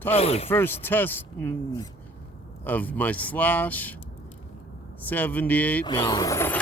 Tyler, first test of my Slash 78 Malibu.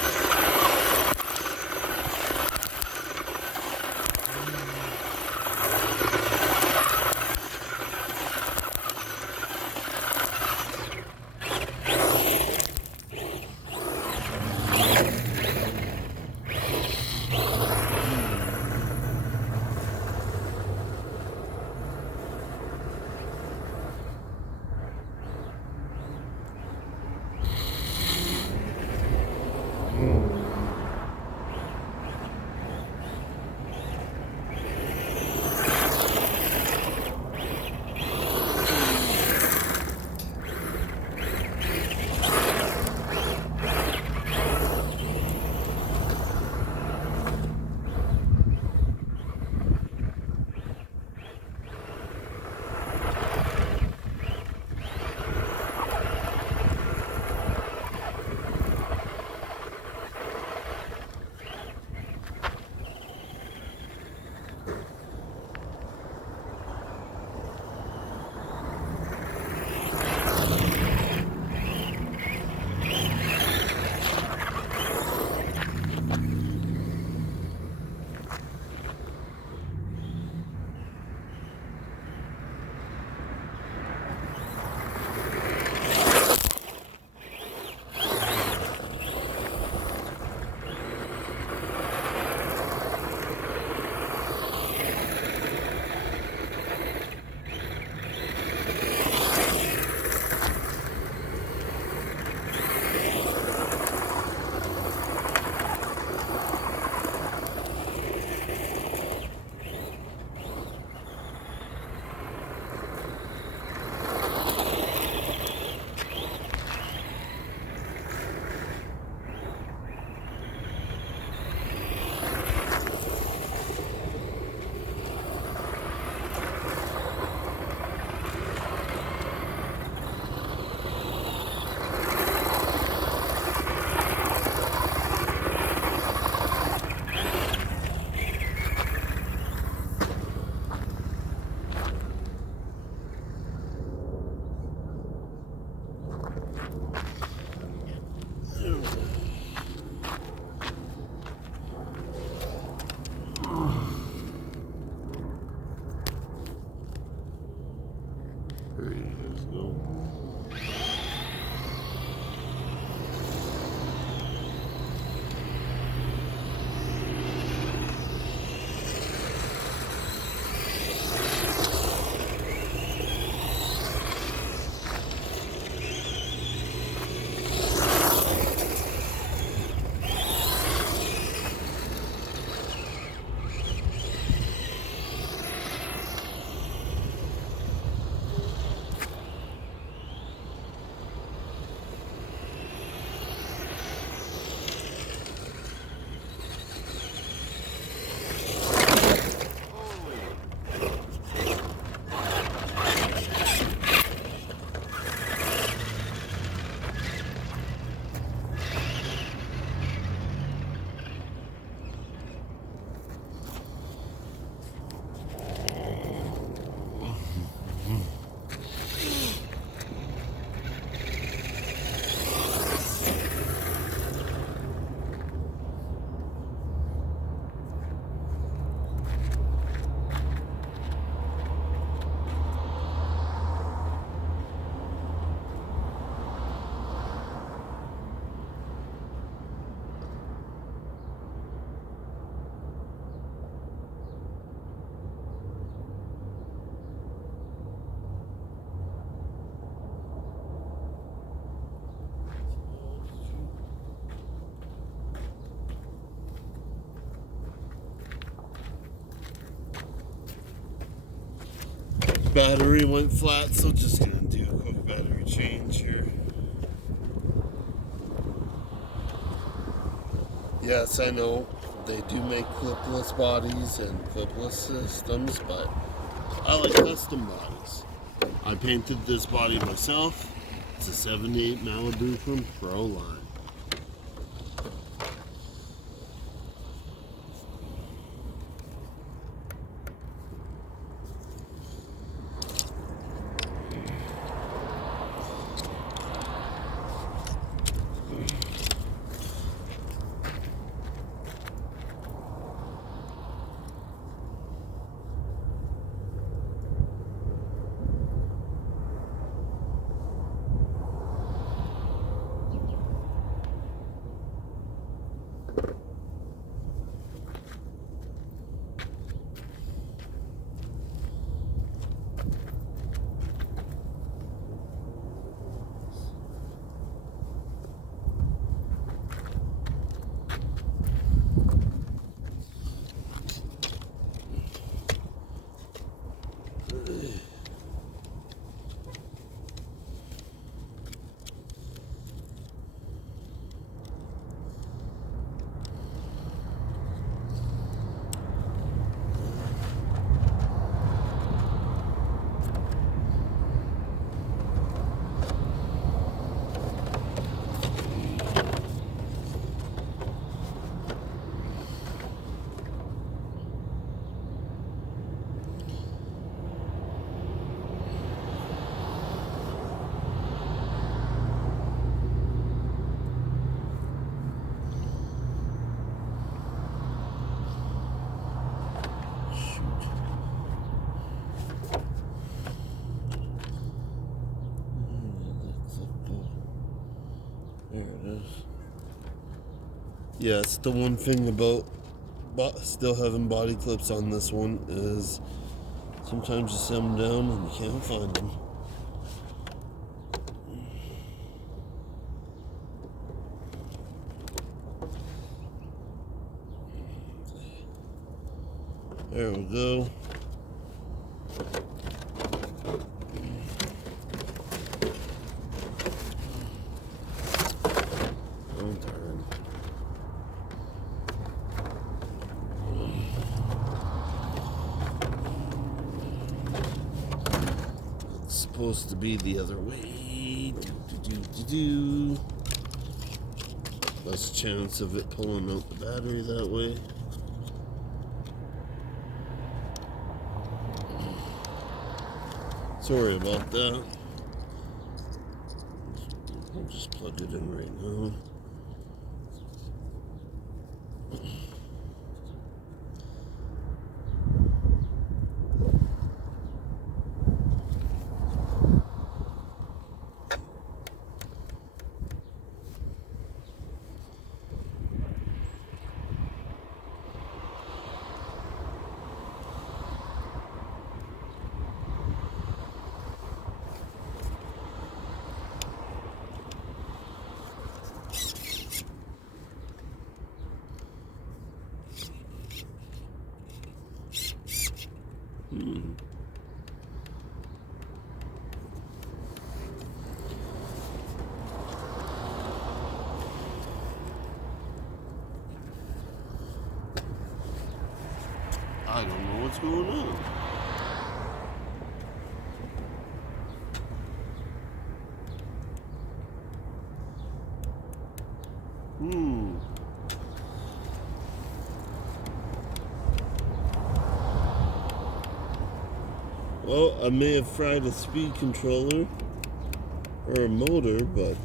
Let's go. Battery went flat, so just gonna do a quick battery change here. Yes, I know they do make clipless bodies and clipless systems, but I like custom bodies. I painted this body myself. It's a 78 Malibu from Proline. There it is. Yes, the one thing about still having body clips on this one is sometimes you set them down and you can't find them. There we go. Oh, darn. It's supposed to be the other way. Less chance of it pulling out the battery that way. Sorry about that. I'll just plug it in right now. I don't know what's going on. Well, I may have fried a speed controller or a motor, but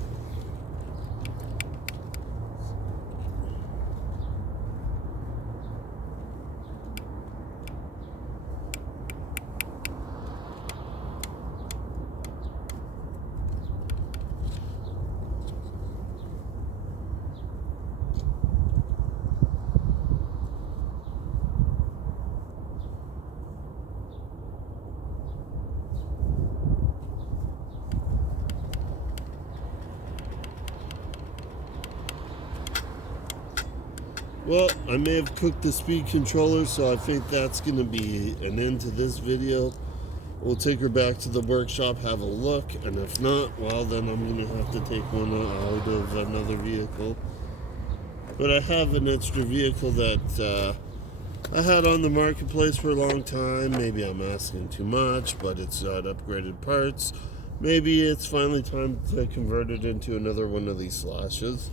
well, I may have cooked the speed controller, so I think that's going to be an end to this video. We'll take her back to the workshop, have a look, and if not, well, then I'm going to have to take one out of another vehicle. But I have an extra vehicle that I had on the marketplace for a long time. Maybe I'm asking too much, but it's got upgraded parts. Maybe it's finally time to convert it into another one of these slashes.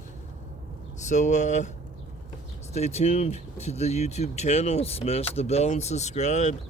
So, stay tuned to the YouTube channel, smash the bell and subscribe.